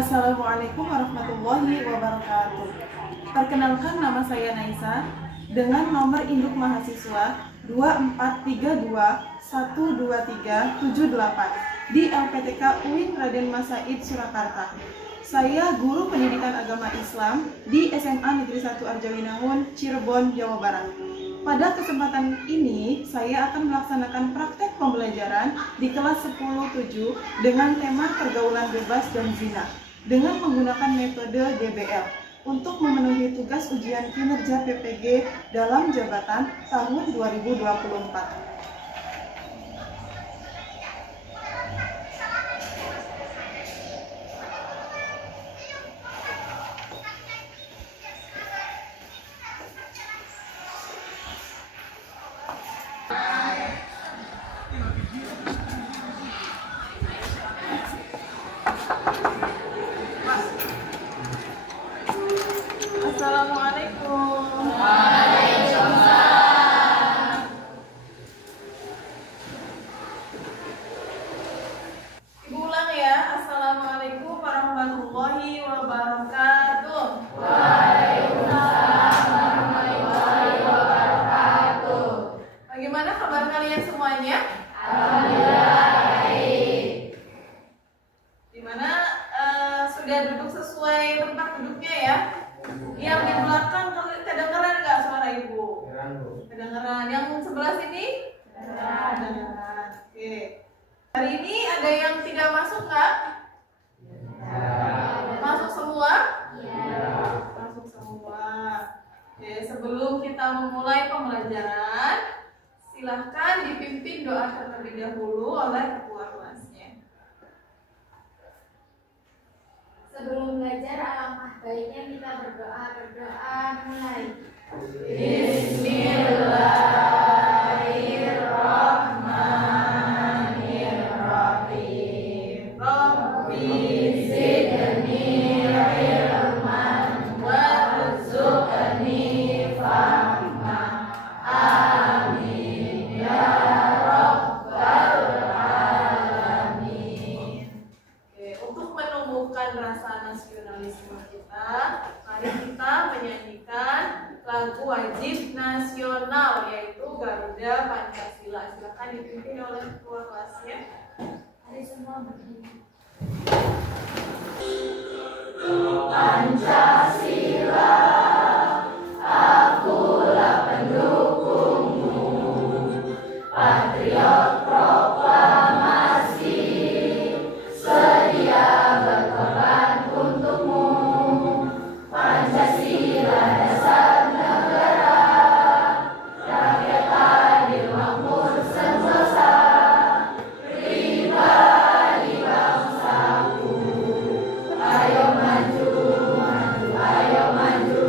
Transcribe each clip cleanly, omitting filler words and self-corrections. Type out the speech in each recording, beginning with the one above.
Assalamualaikum warahmatullahi wabarakatuh. Perkenalkan, nama saya Naisa dengan nomor induk mahasiswa 243212378 di LPTK UIN Raden Mas Said Surakarta. Saya guru pendidikan agama Islam di SMA Negeri 1 Arjawinangun, Cirebon, Jawa Barat. Pada kesempatan ini, saya akan melaksanakan praktek pembelajaran di kelas 10-7 dengan tema pergaulan bebas dan zina dengan menggunakan metode DBL untuk memenuhi tugas ujian kinerja PPG dalam jabatan tahun 2024. Assalamualaikum. Waalaikumsalam. Ibu ulang ya. Assalamualaikum warahmatullahi wabarakatuh. Waalaikumsalam warahmatullahi wabarakatuh. Bagaimana kabar kalian semuanya? Alhamdulillah baik. Dimana sudah duduk sesuai tempat duduknya ya? Yang di belakang kedengeran nggak suara ibu? Kedengeran. Yang sebelah sini? Kedengeran. Oke. Hari ini ada yang tidak masuk nggak? Masuk semua? Masuk semua. Oke, sebelum kita memulai pembelajaran, silahkan dipimpin doa terlebih dahulu oleh ketua kelasnya. Sebelum belajar, alangkah baiknya kita berdoa mulai. Bismillahirrahmanirrahim. Rabbi zidni ilman warzuqni fahma. Amin ya rabbal alamin. Oke, untuk menumbuhkan rasa nasionalisme kita, mari kita menyanyikan lagu wajib nasional, yaitu Garuda Pancasila. Silakan dipimpin oleh ketua kelasnya. Mari semua berdiri. Pancasila, akulah pendukungmu, patriot proklamasi, sedia berkorban untukmu. Pancasila dasar negara, rakyat adil makmur sentosa, pribadi bangsaku. Ayo maju, maju, ayo maju,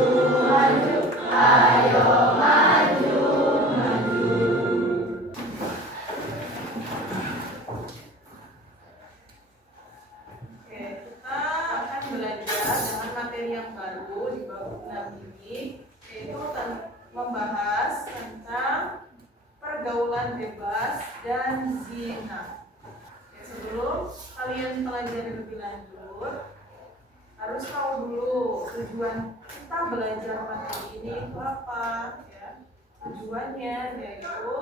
maju, ayo maju, maju. Oke, kita akan belajar dengan materi yang baru di bab 6 ini, yaitu membahas tentang pergaulan bebas dan zina. Oke, sebelum kalian pelajari lebih lanjut, harus tahu dulu tujuan kita belajar materi ini itu apa ya. Tujuannya yaitu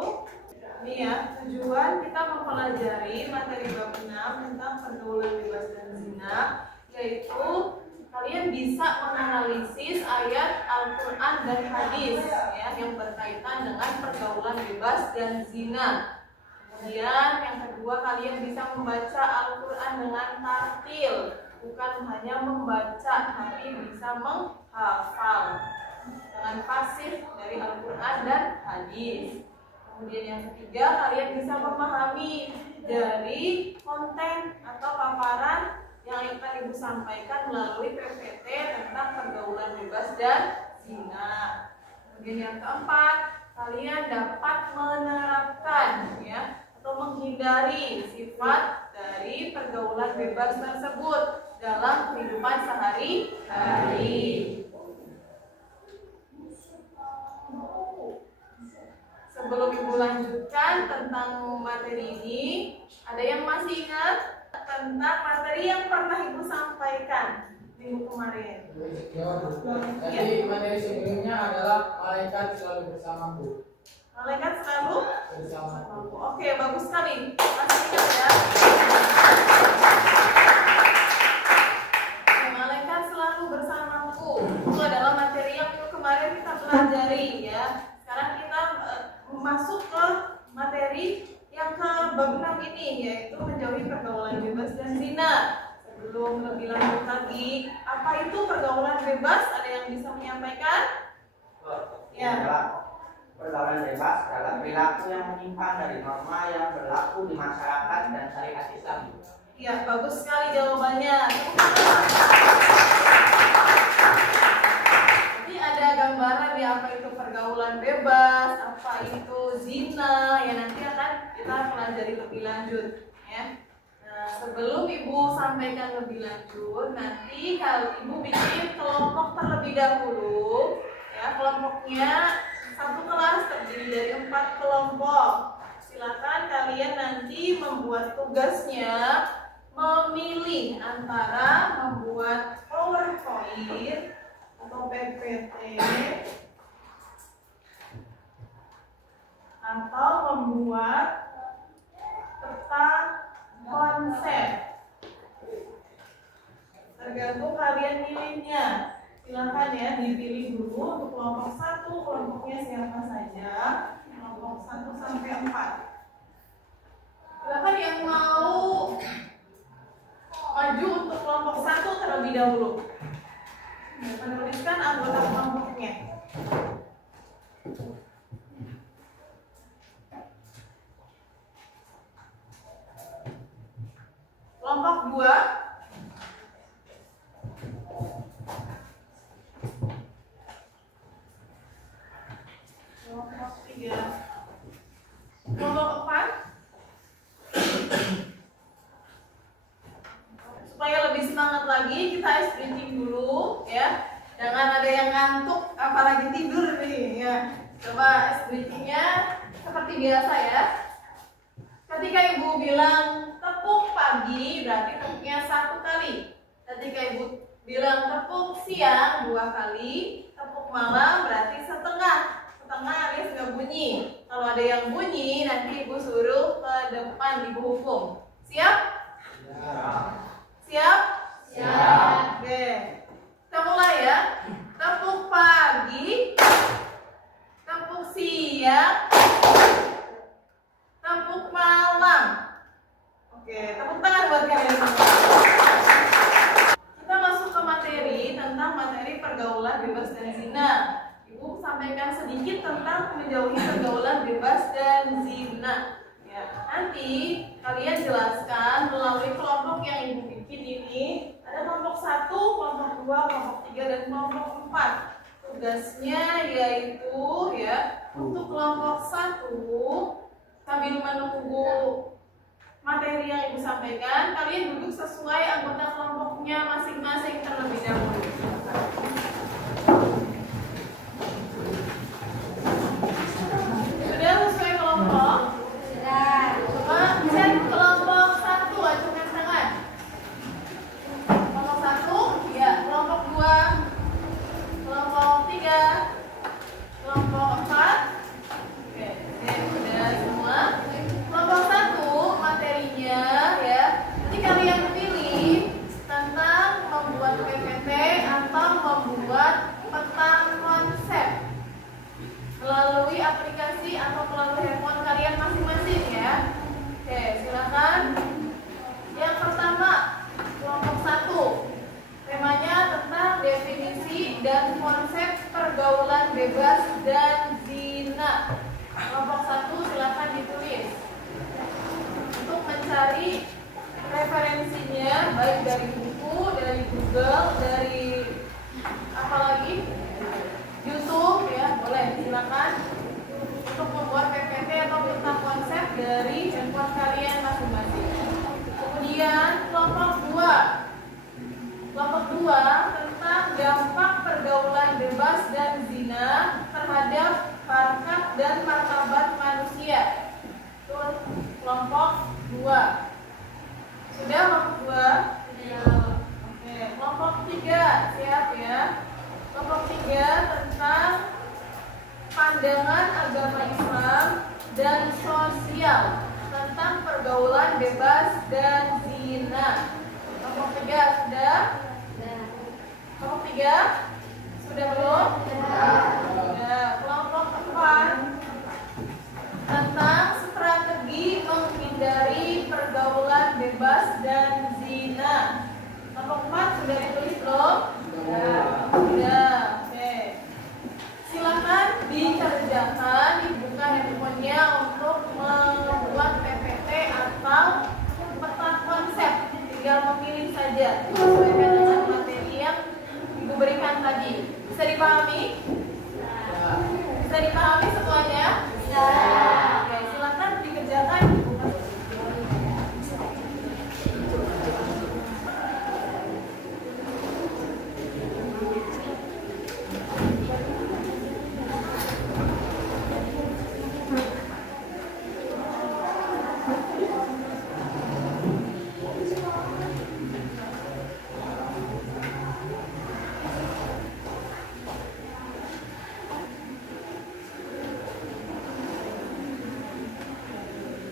ini ya, tujuan kita mempelajari materi bab 6 tentang pergaulan bebas dan zina, yaitu kalian bisa menganalisis ayat Al-Quran dan hadis ya, yang berkaitan dengan pergaulan bebas dan zina. Kemudian yang kedua, kalian bisa membaca Al-Quran dengan tartil, bukan hanya membaca tapi bisa menghafal dengan pasif dari Al-Quran dan hadis. Kemudian yang ketiga, kalian bisa memahami dari konten atau paparan yang akan Ibu sampaikan melalui PPT tentang pergaulan bebas dan zina. Kemudian yang keempat, kalian dapat menerapkan ya atau menghindari sifat dari pergaulan bebas tersebut dalam kehidupan sehari-hari. Sebelum Ibu lanjutkan tentang materi ini, ada yang masih ingat tentang materi yang pernah Ibu sampaikan sampaikan minggu kemarin? Jadi materi sebelumnya adalah malaikat selalu bersamaku. Malaikat selalu Bersamaku. Oke, bagus sekali. Masih ingat ya? Oke, malaikat selalu bersamaku. Itu adalah materi yang minggu kemarin kita pelajari ya. Sekarang kita masuk ke materi yang ke bab 6 ini, yaitu menjauhi pergaulan bebas dan zina. Sebelum lebih lanjut lagi, apa itu pergaulan bebas? Ada yang bisa menyampaikan? Ya. Pergaulan bebas adalah perilaku yang menyimpang dari norma yang berlaku di masyarakat dan syariat Islam. Iya, bagus sekali jawabannya. Jadi ada gambaran ya apa itu pergaulan bebas, apa itu zina, ya nanti akan kita pelajari lebih lanjut ya. Nah, sebelum Ibu sampaikan lebih lanjut, nanti kalau Ibu bikin kelompok terlebih dahulu ya, kelompoknya satu kelas terdiri dari 4 kelompok. Silakan kalian nanti membuat tugasnya memilih antara membuat PowerPoint atau PPT atau membuat peta konsep. Tergantung kalian milihnya. Silakan ya dipilih dulu untuk kelompok 1, kelompoknya siapa saja, kelompok 1 sampai 4. Silakan yang mau maju untuk kelompok 1 terlebih dahulu. Menuliskan anggota kelompoknya. Kelompok 2. Kelompok 3. Kelompok 4. Supaya lebih semangat lagi, kita ice drinking dulu ya. Jangan ada yang ngantuk apalagi tidur nih ya. Coba ice drinkingnya seperti biasa ya. Ketika Ibu bilang tepuk pagi, berarti tepuknya 1 kali. Ketika Ibu bilang tepuk siang 2 kali, tepuk malam berarti setengah. Setengah alias nggak bunyi. Kalau ada yang bunyi, nanti Ibu suruh ke depan, Ibu hukum. Siap? Siap? Siap. Oke. Kita mulai ya. Tepuk pagi, tepuk siang, tepuk malam. Oke, tepuk tangan buat kalian semua. Kita masuk ke materi tentang materi pergaulan bebas dan zina. Ibu sampaikan sedikit tentang menjauhi pergaulan bebas dan zina. Ya, nanti kalian jelaskan melalui kelompok yang Ibu bikin ini. Ada kelompok 1, kelompok 2, kelompok 3, dan kelompok 4. Tugasnya yaitu ya, untuk kelompok 1 sambil menunggu materi yang Ibu sampaikan, kalian duduk sesuai anggota kelompoknya masing-masing terlebih dahulu. Sudah sesuai kelompok? Sudah. Coba cek kelompok 1, acungkan tangan. Kelompok 1, ya. Kelompok 2, kelompok 3, kelompok 4. Oke, sudah semua. Kelompok 1 materinya ya. Nanti kalian pilih tentang membuat PPT atau membuat peta konsep melalui aplikasi atau melalui handphone kalian masing-masing ya. Oke, silakan. Yang pertama, kelompok 1. Temanya tentang definisi dan konsep pergaulan bebas dan zina. Kelompok 1 silakan ditulis. Untuk mencari referensinya baik dari buku, dari Google, dari apa lagi? YouTube ya, boleh silakan untuk membuat PPT atau peta konsep dari handphone kalian masing-masing. Kemudian kelompok 2. Kelompok 2 tentang dampak pergaulan bebas dan zina terhadap harkat dan martabat manusia. Itu kelompok 2. Sudah kelompok 2? Sudah. Oke. 3 tentang pandangan agama Islam dan sosial tentang pergaulan bebas dan zina. Kelompok 3 sudah? Kelompok 3 sudah belum? Sudah. Kelompok 4 tentang strategi menghindari pergaulan bebas dan zina. Kelompok 4 sudah ditulis belum? Sudah. Oke. Silakan dikerjakan, dibuka handphonenya untuk membuat PPT atau peta konsep. Tinggal memilih saja sesuaikan dengan materi yang Ibu berikan tadi. Bisa dipahami? Bisa dipahami semuanya? Bisa. Oke, silakan dikerjakan.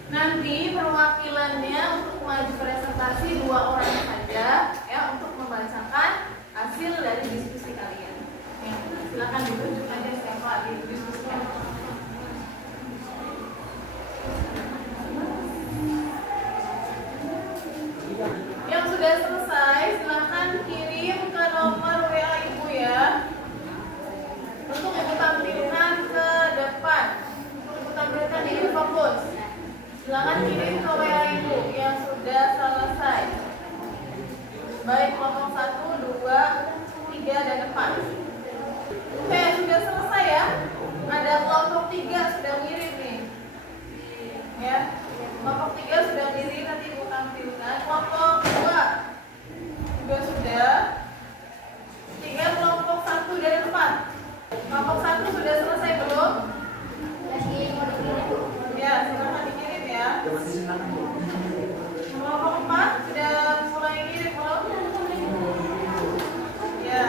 Nanti perwakilannya untuk maju presentasi 2 orang saja ya untuk membacakan hasil dari diskusi kalian. Ya, silakan ditunjuk aja siapa di diskusinya. Yang sudah selesai silakan kirim ke nomor WA Ibu ya. Untuk Ibu tampilkan ke depan. Untuk Ibu tampilkan di Infobus. Silakan kirim ke WA Ibu yang sudah selesai. Baik kelompok 1, 2, 3 dan 4. Oke, sudah selesai ya. Ada kelompok 3 sudah ngirim nih. Ya. Kelompok 3 sudah ngirim, nanti Ibu tampilkan. Kelompok 2 juga sudah. 3 kelompok 1 dan 4. Kelompok 1 sudah selesai belum? Lagi mau dikirim. Ya, silakan dikirim ya. Kelompok 4 sudah mulai ngirim belum? Ya.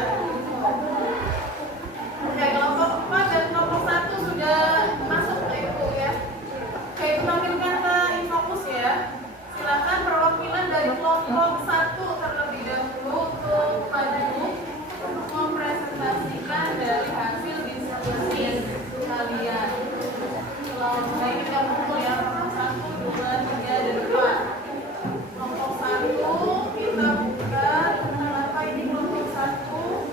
Oke, kelompok 4 dan kelompok 1 sudah masuk ke Ibu ya. Oke, Ibu tampilkan ke Infobus ya. Silakan perwakilan dari kelompok 1 terlebih dahulu untuk maju mempresentasikan dari hasil diskusi kalian. Nah, ini kita kumpul ya, kelompok 1, 2, 3, dan 4. Kelompok 1 kita buka tentang apa ini kelompok 1?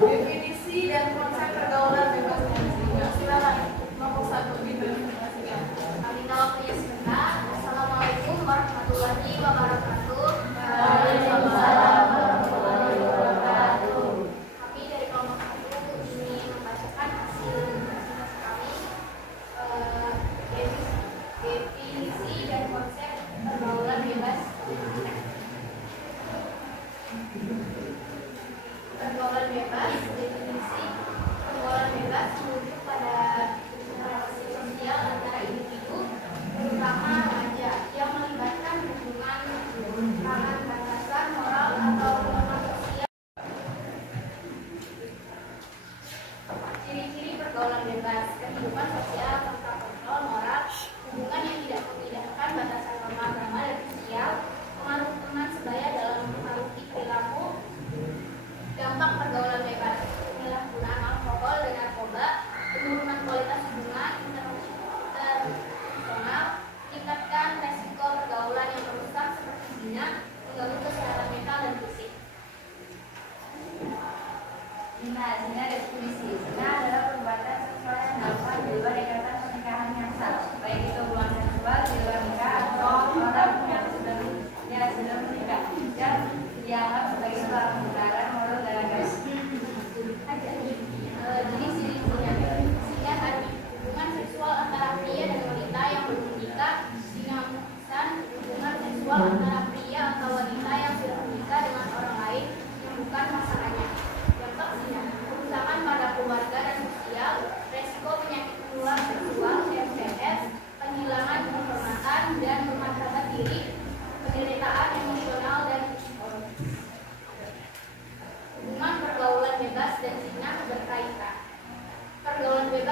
Definisi dan konsep pergaulan bebas dan zina. Silakan kelompok 1 dipresentasikan. Minta waktunya sebentar. Assalamualaikum warahmatullahi wabarakatuh. Waalaikumsalam warahmatullahi wabarakatuh. Kami dari kelompok 1 ingin membacakan hasil kami definisi dan konsep pergaulan bebas. Pergaulan bebas, definisi pergaulan bebas merujuk pada interaksi sosial antara individu, terutama remaja, yang melibatkan hubungan tangan batasan moral atau norma sosial. Ciri-ciri pergaulan bebas: kehidupan sosial tanpa kontrol moral, hubungan yang tidak memindahkan batasan norma agama dan sosial, pengaruh teman sebaya dalam mempengaruhi perilaku. Dampak pergaulan bebas: penyalahgunaan alkohol dan narkoba, penurunan kualitas hubungan interpersonal, tingkatkan resiko pergaulan yang merusak seperti zina, mengganggu kesehatan mental dan fisik. Zina definisi. Zina adalah perbuatan seksual yang dilakukan di luar ikatan pernikahan yang sah, baik itu hubungan seksual di luar nikah atau orang yang sudah menikah dan dianggap sebagai sebuah pelanggaran moral dan agama. Jenis ciri-cirinya: hubungan seksual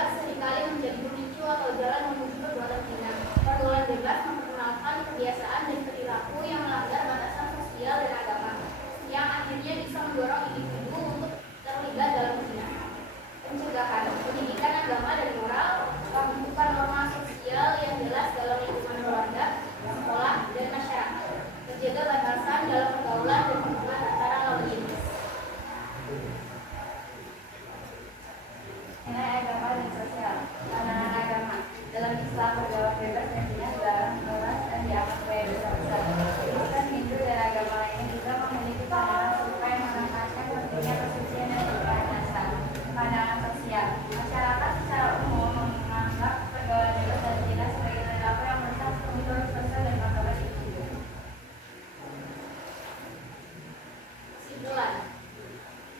bebas seringkali menjadi pemicu atau jalan menuju perbuatan zina. Pergaulan bebas memperkenalkan kebiasaan dan perilaku yang melanggar batasan sosial dan agama, yang akhirnya bisa mendorong individu untuk terlibat dalam zina. Pencegahan, pendidikan agama dan moral, pembentukan norma sosial yang jelas dalam lingkungan keluarga, sekolah, dan masyarakat. Menjaga batasan dalam pergaulan dan hubungan antara lawan jenis. Nilai agama dan sosial. Pandangan agama dalam Islam, pergaulan bebas dan zina dilarang keras dan dianggap sebagai dosa besar. Kristen, Hindu, dan agama lainnya juga memiliki pandangan serupa yang menekankan pentingnya kesucian dan pernikahan asal. Pandangan sosial. Masyarakat secara umum menganggap pergaulan bebas dan zina sebagai perilaku yang merusak struktur sosial dan martabat individu. Kesimpulan,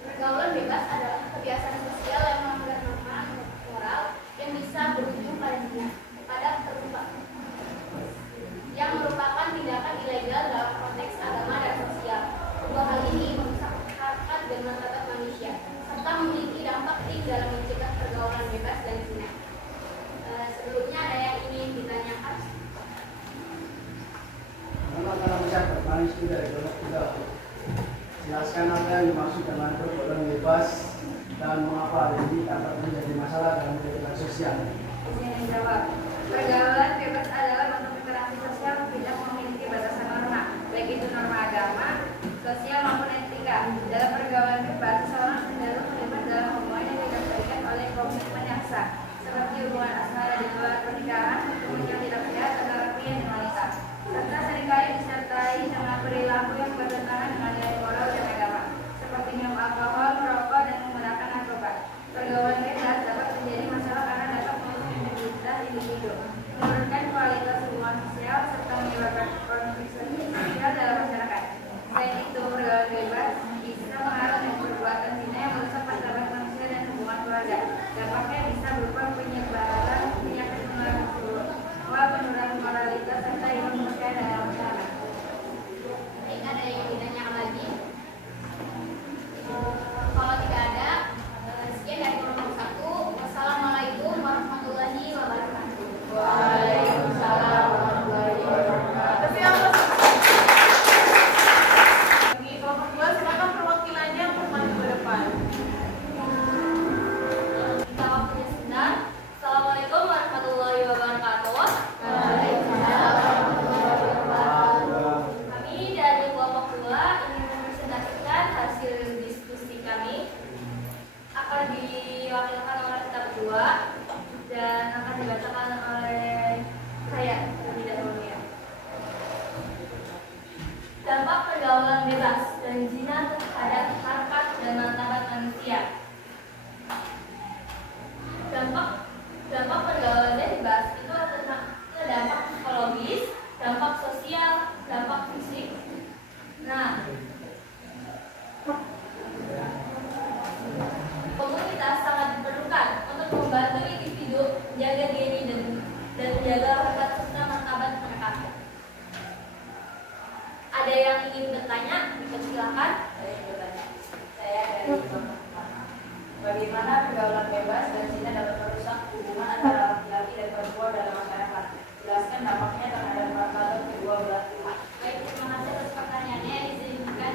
pergaulan bebas adalah kebiasaan sosial yang melanggar norma moral yang bisa berujung pada zina, yang merupakan tindakan ilegal dalam konteks agama dan sosial. Dua hal ini merusak harkat dan martabat manusia, serta memiliki dampak tinggi dalam mencegah pergaulan bebas dan zina. Sebelumnya ada yang ingin ditanyakan? Kalau bisa bermanis dari golok juga. Jelaskan apa yang dimaksud dengan pergaulan bebas dan mengapa hal ini dapat menjadi masalah dalam kehidupan sosial. Izin menjawab. Pergaulan bebas adalah bentuk interaksi sosial tidak memiliki batasan norma, baik itu norma agama, sosial maupun etika. Dalam pergaulan bebas, seseorang cenderung terlibat dalam hubungan yang didasarkan oleh komitmen yang sah, seperti hubungan asmara di luar pernikahan, hubungan yang tidak sehat antara pria dan wanita, serta seringkali disertai dengan perilaku yang bertentangan dengan nilai moral dan agama, seperti minum alkohol, merokok, dan menggunakan narkoba. Pergaulan bebas dapat menjadi masalah karena dapat merusak integritas individu, menurunkan kualitas hubungan sosial, serta menyebabkan konflik sosial dalam masyarakat. Selain itu, pergaulan bebas bisa mengarah dengan perbuatan zina yang merusak martabat manusia dan hubungan keluarga. Dampaknya bisa berupa penyebaran penyakit menular penurunan moralitas serta ilmu kepercayaan dalam masyarakat. Baik, ada yang ditanyakan lagi? Kalau tidak ada, sekian dari kelompok 1. Wassalamualaikum warahmatullahi wabarakatuh. Waalaikumsalam warahmatullahi wabarakatuh. Bagi kelompok 2, silakan perwakilannya untuk maju ke depan. Kita waktunya sebentar. Assalamualaikum warahmatullahi wabarakatuh. Kami dari kelompok 2 ingin mempresentasikan hasil diskusi kami. Akan diwakilkan oleh kita berdua dan akan dibacakan oleh saya terlebih dahulu ya. Dampak pergaulan bebas dan zina terhadap harkat dan martabat manusia. Dampak pergaulan bebas itu ada dampak psikologis, dampak sosial, dampak fisik. Nah, komunitas sangat diperlukan untuk membantu individu menjaga diri dan menjaga harkat serta martabat mereka. Ada yang ingin bertanya? Silakan. Saya dari kelompok 4. Bagaimana pergaulan bebas dan zina dapat merusak hubungan antara laki-laki dan perempuan dalam masyarakat? Jelaskan dampaknya terhadap martabat kedua belah pihak. Baik, terima kasih atas pertanyaannya. Izinkan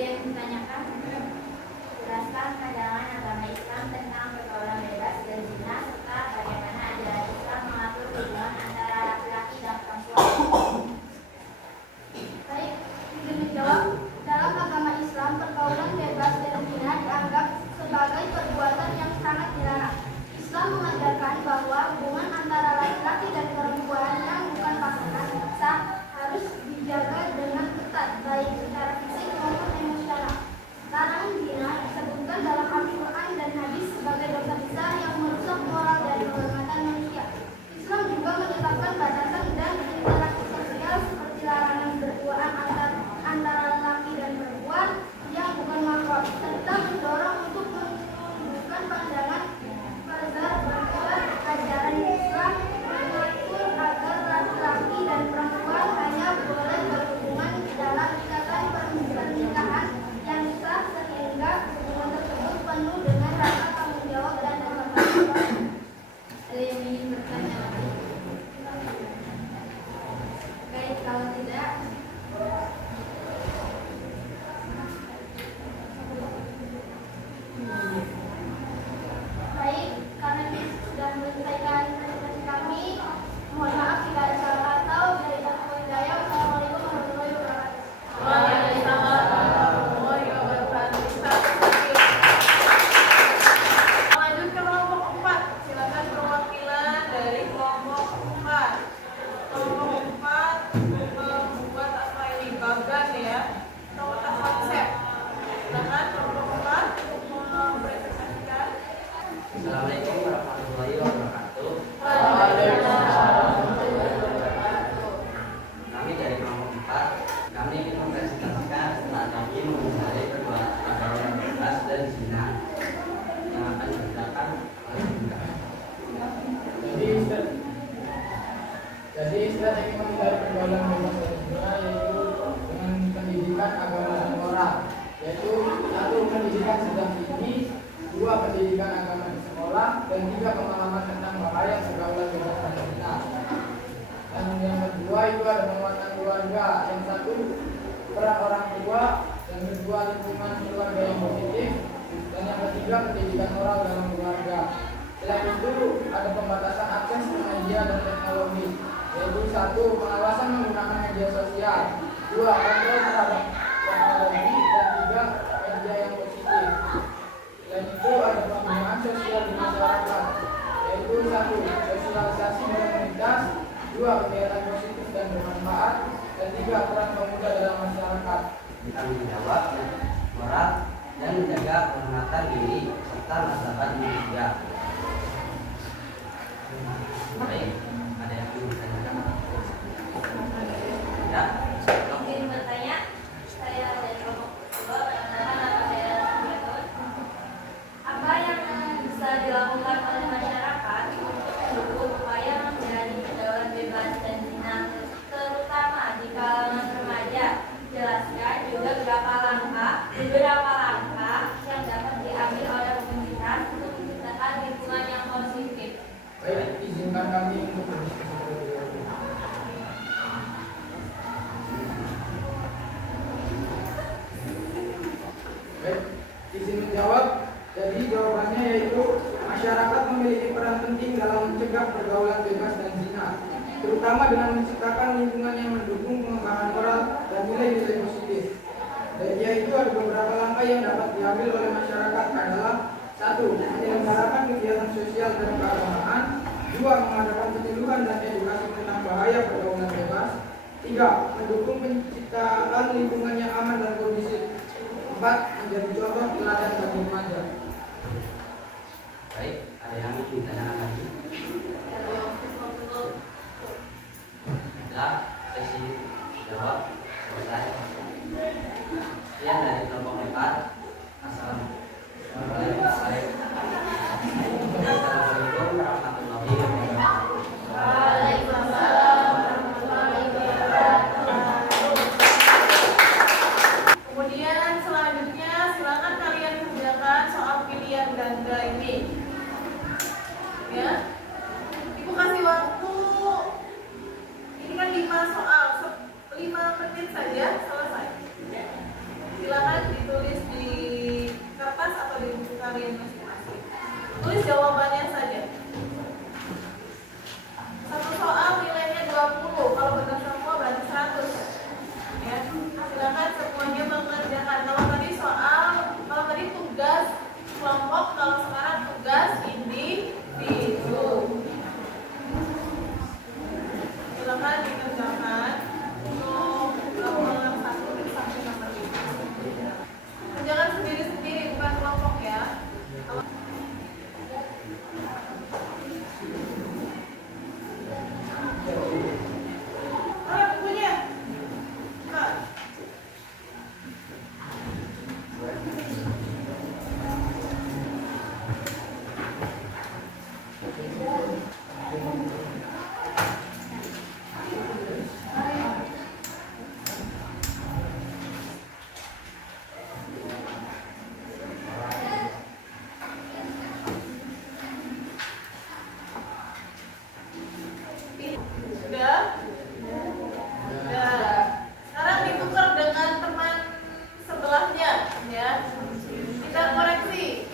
yang ditanyakan? Jelaskan pandangan agama Islam tentang pergaulan bebas dan zina serta bagaimana ajaran Islam mengatur hubungan antara laki-laki dan perempuan. Baik, izin menjawab. Dalam agama Islam, pergaulan bebas dan zina dianggap sebagai perbuatan yang sangat dilarang. Islam mengajarkan bahwa hubungan antara laki-laki dan perempuan yang bukan pasangan sah harus dijaga dengan ketat, baik secara fisik maupun emosional. Larangan zina disebutkan dalam Al-Quran dan hadis sebagai dosa besar yang merusak moral dan kehormatan manusia. Islam juga menetapkan batasan dan interaksi sosial seperti larangan berduaan antara laki dan perempuan yang bukan mahram, serta mendorong untuk menunjukkan pandangan agar ajaran Islam mengatur agar laki-laki dan perempuan hanya boleh berhubungan dalam ikatan pernikahan yang sah, sehingga hubungan tersebut penuh dengan rasa tanggung jawab dan kehormatan. Ada yang ingin bertanya lagi? Baik, kalau tidak, Baik, karena ini sudah menyelesaikan presentasi kami. Mohon maaf jika ada salah kata. Dari Aku Hidayah, Wassalamualaikum warahmatullahi wabarakatuh. Waalaikumsalam warahmatullahi wabarakatuh. Lanjut ke kelompok 4. Silakan perwakilan dari kelompok 4. Kelompok 4 membuat apa ini? Bagan ya. Membuat konsep. Silakan kelompok 4 untuk mempresentasikan. Assalamualaikum warahmatullahi wabarakatuh. Kami dari kelompok 4, kami ingin mempresentasikan strategi menghindari pergaulan bebas dan zina yang akan dikerjakan oleh kita. Jadi strategi menghindari pergaulan bebas dan zina yaitu dengan pendidikan agama dan moral, yaitu 1. Pendidikan sejak dini, 2. Pendidikan agama di sekolah, dan 3. Pengalaman tentang bahaya pergaulan bebas dan zina. Dan yang kedua itu ada penguatan keluarga. Yang 1 peran orang tua, dan kedua lingkungan keluarga yang positif, dan yang ketiga pendidikan moral dalam keluarga. Selain itu ada pembatasan akses ke media dan teknologi, yaitu 1. Pengawasan menggunakan media sosial, 2. Kontrol terhadap teknologi, dan 3. Media yang positif. Selain itu ada pembinaan sosial di masyarakat, yaitu 1. Sosialisasi di komunitas, 2. Kegiatan positif dan bermanfaat, dan 3. Peran pemuda dalam masyarakat. Tanggung jawab, moral, dan menjaga kehormatan diri serta martabat manusia. Baik, ada yang ingin bertanya? Ya. izin bertanya. Saya dari kelompok 2, nama saya Sumiatun. Apa yang bisa dilakukan oleh masyarakat untuk mendukung upaya menghindari pergaulan bebas dan zina, terutama di kalangan remaja? Jelaskan juga beberapa langkah yang dapat diambil oleh komunitas untuk menciptakan lingkungan yang positif. Baik, izinkan kami untuk berdiskusi terlebih dahulu. Baik, izin menjawab. Jadi jawabannya yaitu masyarakat memiliki peran penting dalam mencegah pergaulan bebas dan zina, terutama dengan menciptakan lingkungan yang mendukung pengembangan moral dan nilai-nilai positif. Dan yaitu ada beberapa langkah yang dapat diambil oleh masyarakat adalah 1. Menyelenggarakan kegiatan sosial dan keagamaan, 2. Mengadakan penyuluhan dan edukasi tentang bahaya pergaulan bebas, 3. Mendukung penciptaan lingkungan yang aman dan kondusif, 4. Menjadi contoh teladan bagi remaja. Baik, ada yang ingin ditanyakan lagi? Sudah, sesi jawab selesai. Sekian dari kelompok 4. Assalamualaikum warahmatullahi wabarakatuh. Waalaikumsalam warahmatullahi wabarakatuh. Kemudian selanjutnya silakan kalian kerjakan soal pilihan ganda ini. Ya. Ibu kasih waktu. Ini kan 5 soal, 5 menit saja selesai. Silakan kalian masing-masing. Tulis jawabannya saja. Satu soal nilainya 20, kalau benar semua berarti 100. Ya, silakan semuanya mengerjakan. Kalau tadi tugas kelompok, kalau sekarang tugas individu. Silakan dikerjakan untuk nomor 1 sampai nomor 5. Kerjakan sendiri-sendiri, bukan kelompok ya. Bukunya. Nah. Sudah? Sudah. Sekarang ditukar dengan teman sebelahnya, ya. Kita koreksi.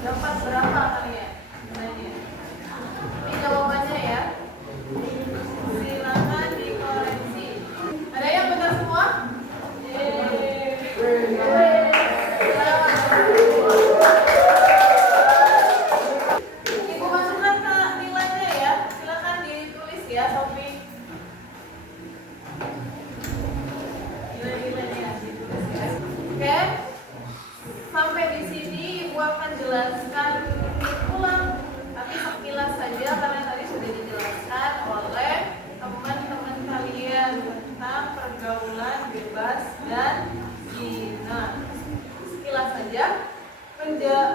Dapat berapa kalian? Nilainya. Ini jawabannya ya. Silakan dikoreksi. Ada yang benar semua? Ibu masukkan ke nilainya ya. Silakan ditulis ya, Sofi. Nilai-nilainya ditulis ya. Oke. Sampai di sini Ibu akan jelaskan ulang, tapi sekilas saja karena tadi sudah dijelaskan oleh teman-teman kalian tentang pergaulan bebas dan zina. Sekilas saja,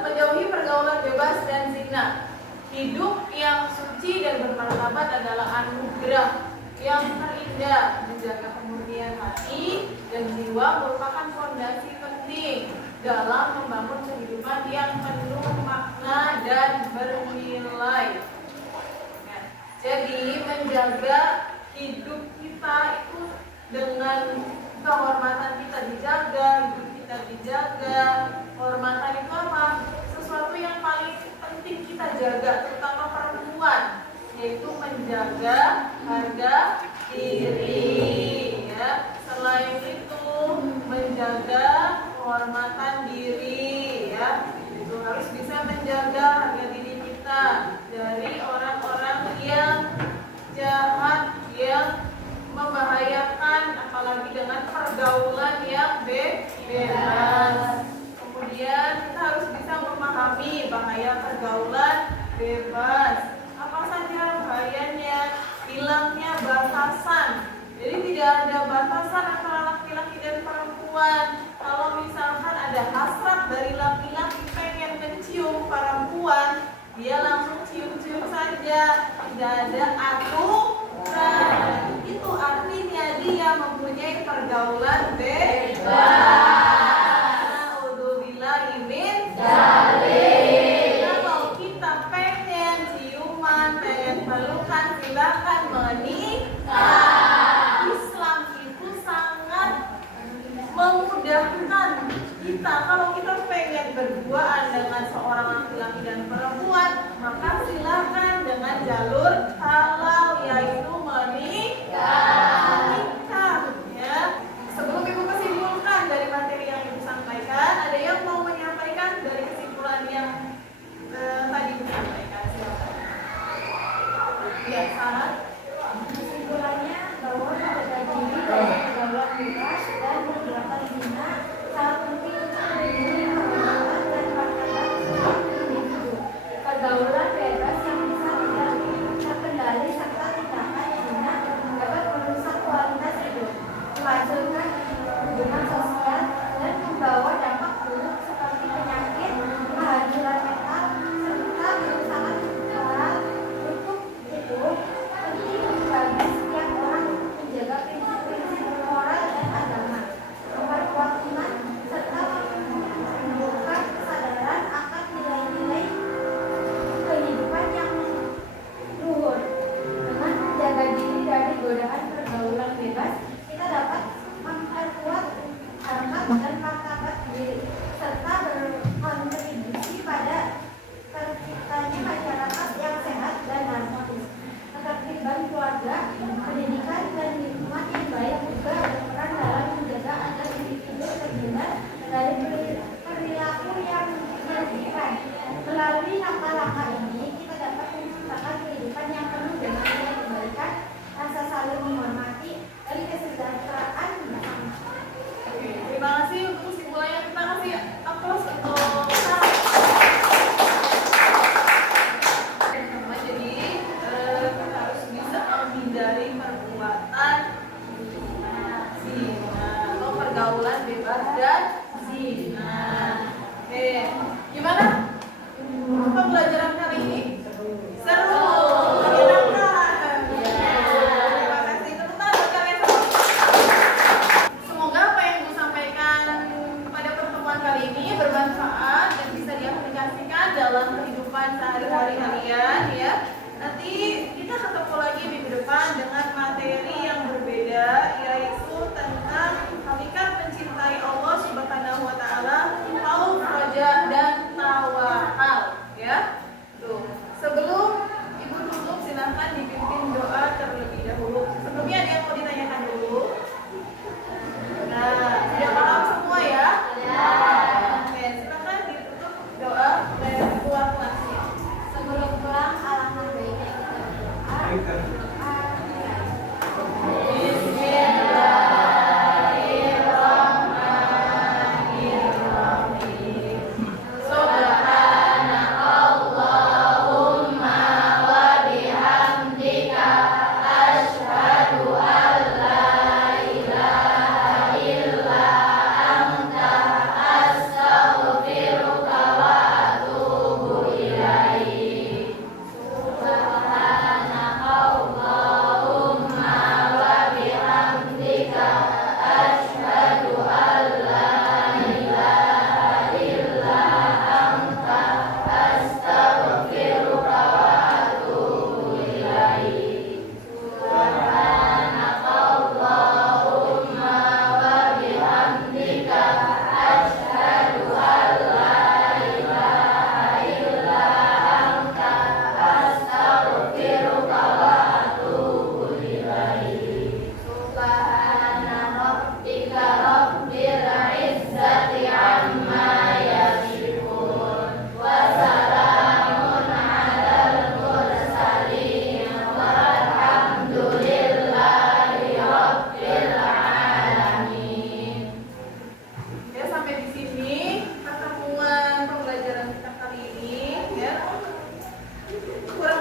menjauhi pergaulan bebas dan zina. Hidup yang suci dan bermartabat adalah anugerah yang terindah. Menjaga kemurnian hati dan jiwa merupakan fondasi penting dalam membangun kehidupan yang penuh makna dan bernilai. Ya, jadi menjaga hidup kita itu dengan kehormatan kita dijaga, hidup kita dijaga. Kehormatan itu apa? Sesuatu yang paling penting kita jaga, terutama perempuan, yaitu menjaga harga diri. Ya. Selain itu menjaga kehormatan diri, ya, itu harus bisa menjaga harga diri kita dari orang-orang yang jahat, yang membahayakan, apalagi dengan pergaulan yang bebas. Kemudian kita harus bisa memahami bahaya pergaulan bebas. Apa saja bahayanya? Hilangnya batasan. Jadi tidak ada batasan antara laki-laki dan perempuan. Kalau misalkan ada hasrat dari laki-laki pengen mencium perempuan, dia langsung cium-cium saja, tidak ada aturan. Itu artinya dia mempunyai pergaulan bebas. Naudzubillahi min dzalik. Kalau kita pengen ciuman, pengen pelukan, silakan menikah. Islam itu sangat memudahkan kita. Kalau kita pengen berduaan dengan seorang laki-laki dan perempuan, maka silakan dengan jalur halal, yaitu menikah. Ya. Sebelum Ibu kesimpulkan dari materi yang Ibu sampaikan, ada yang mau menyampaikan dari kesimpulan yang tadi Ibu sampaikan? Silakan. Ya, Sarah. Kesimpulannya bahwa menjaga diri dari pergaulan bebas dan perbuatan zina sangat penting untuk melindungi kehormatan dan martabat seorang individu. Pergaulan bebas yang bisa terkendali serta tindakan yang zina. Oke, gimana? Pembelajaran kali ini? Seru, menyenangkan. Terima kasih. Tepuk tangan buat kalian semua. Semoga apa yang Ibu sampaikan pada pertemuan kali ini bermanfaat dan bisa diaplikasikan dalam kehidupan sehari-hari kalian ya. Nanti kita ketemu lagi minggu depan dengan materi yang berbeda, yaitu tentang hakikat mencintai Allah Subhanahu wa taala, khauf, raja dan tawakal ya. Tuh. Sebelum Ibu tutup silahkan dipimpin doa terlebih dahulu. Sebelumnya ada yang mau ditanyakan dulu? Nah, sudah paham semua ya? Ya. Oke, silahkan ditutup doa dan keluar kelasnya. Sebelum pulang, alangkah baiknya kita berdoa. Kurang